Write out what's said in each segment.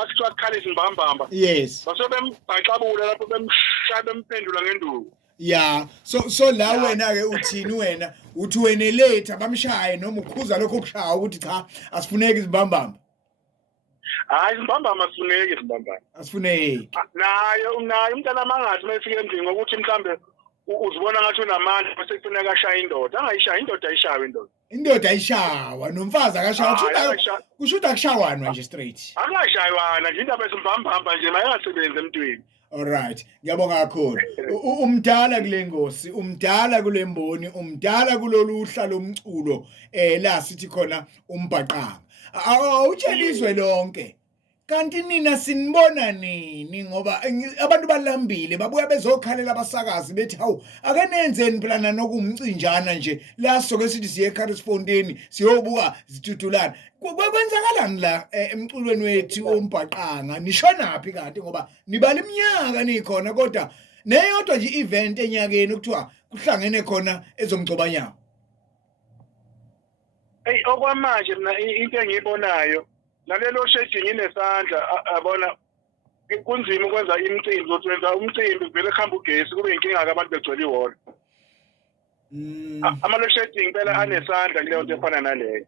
masithiwa kukhalisa imbambamba yes base bembhaxabula lapho bemshaya bemphendula ngenduku yeah so la wena ke uthini wena uthi wena late abamshaye noma ukhuza lokho kushaya ukuthi cha asifuneki izimbambamba hayi izimbambamba asifuneki nayo umntana mangathi mayifika endlini ngokuthi mhlambe uzibona ngathi unamandla bese kufuneka ashaya indoda angayishaya indoda ayishawe indoda ayishawa nomfazi akashawa kushuda kushawanwa nje straight akashaywana nje indaba esimbambamba nje mayengasebenzi emntwini alright ngiyabonga kakhulu umdala kule ngosi umdala kule mboni umdala kuloluhla lomculo la sithi khona umbhaqanga awutshelizwe lonke kanti nina sinibona nini ngoba abantu balambile babuya bezokhalela abasakazi bethi hawu ake nenzeni phela nokumcinjana nje la soke sithi siye eCarlsfontein siyobuka zitutulana kwenzakalani la emculweni wethu ombhaqanga nishonaphi kanti ngoba nibala iminyaka nikhona kodwa neyodwa nje event enyakeni ukuthiwa kuhlangene khona ezomgcobanyana hey okwamanje mina into engiyibonayo nalelo shedding inesandla abona kunzima ukwenza imicimbi utwenza umcimbi vele khamba ugesi kube inkinga abantu begcwele ihholo ama shedding phela anesandla kuleyo nto efana naleyo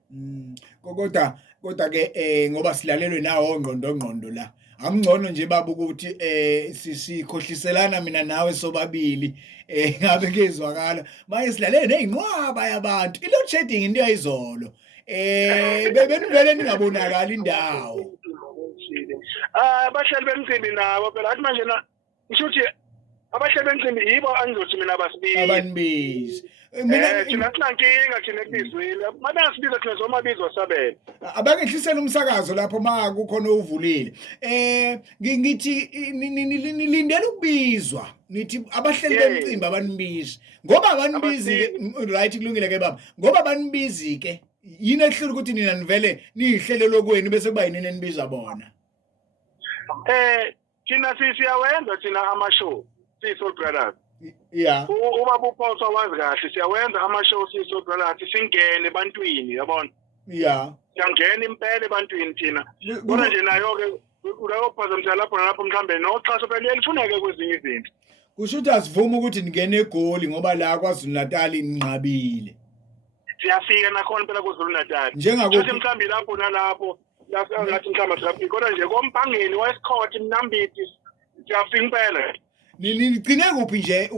kodwa ke ngoba silalelwe nawo ngqondo la angcono nje baba ukuthi sikhohliselana mina nawe sobabili ngabe kezwakala manje silalele nezinqwaba yabantu ilo shedding into yayizolo bebenivele ningabonakala indawo abahlali bemcimbi nabo phela athi manje na ngisho ukuthi abahlali bemcimbi yibo angizothi mina abanibizi thina sinankinga thina ekubizweni mabengasibiza thina zomabizwa sabela abangehlisela umsakazo lapho makukhona uvulile ngithi nilindele ukubizwa nithi abahleli bemcimbi abanibizi ngoba abanibizi right kulungile ke baba ngoba abanibizi ke yini ehlule ukuthi nina nivele nihlele lokweni bese kuba yini enibiza bona thina siyawenza thina ama-show siyi-Soul Brothers yeah ubaba uPaul wazi kahle siyawenza ama-show siyi-Soul Brothers singene ebantwini yabona yeah siyangena impela ebantwini thina bona nje nayo-ke uyayophazamisa lapho nalapho mhlambe noxhaso phela lifuneke kwezinye izinto kusho ukuthi asivuma ukuthi ningene egoli ngoba la KwaZulu Natal inqabile siyafika nakhona phela kuZulu Natal njengakuthi mhlambe lapho nalapho ngathi mhlawumbe siyafika kodwa nje kompangeni weScott Mnambithi siyafika impela nigcine kuphi nje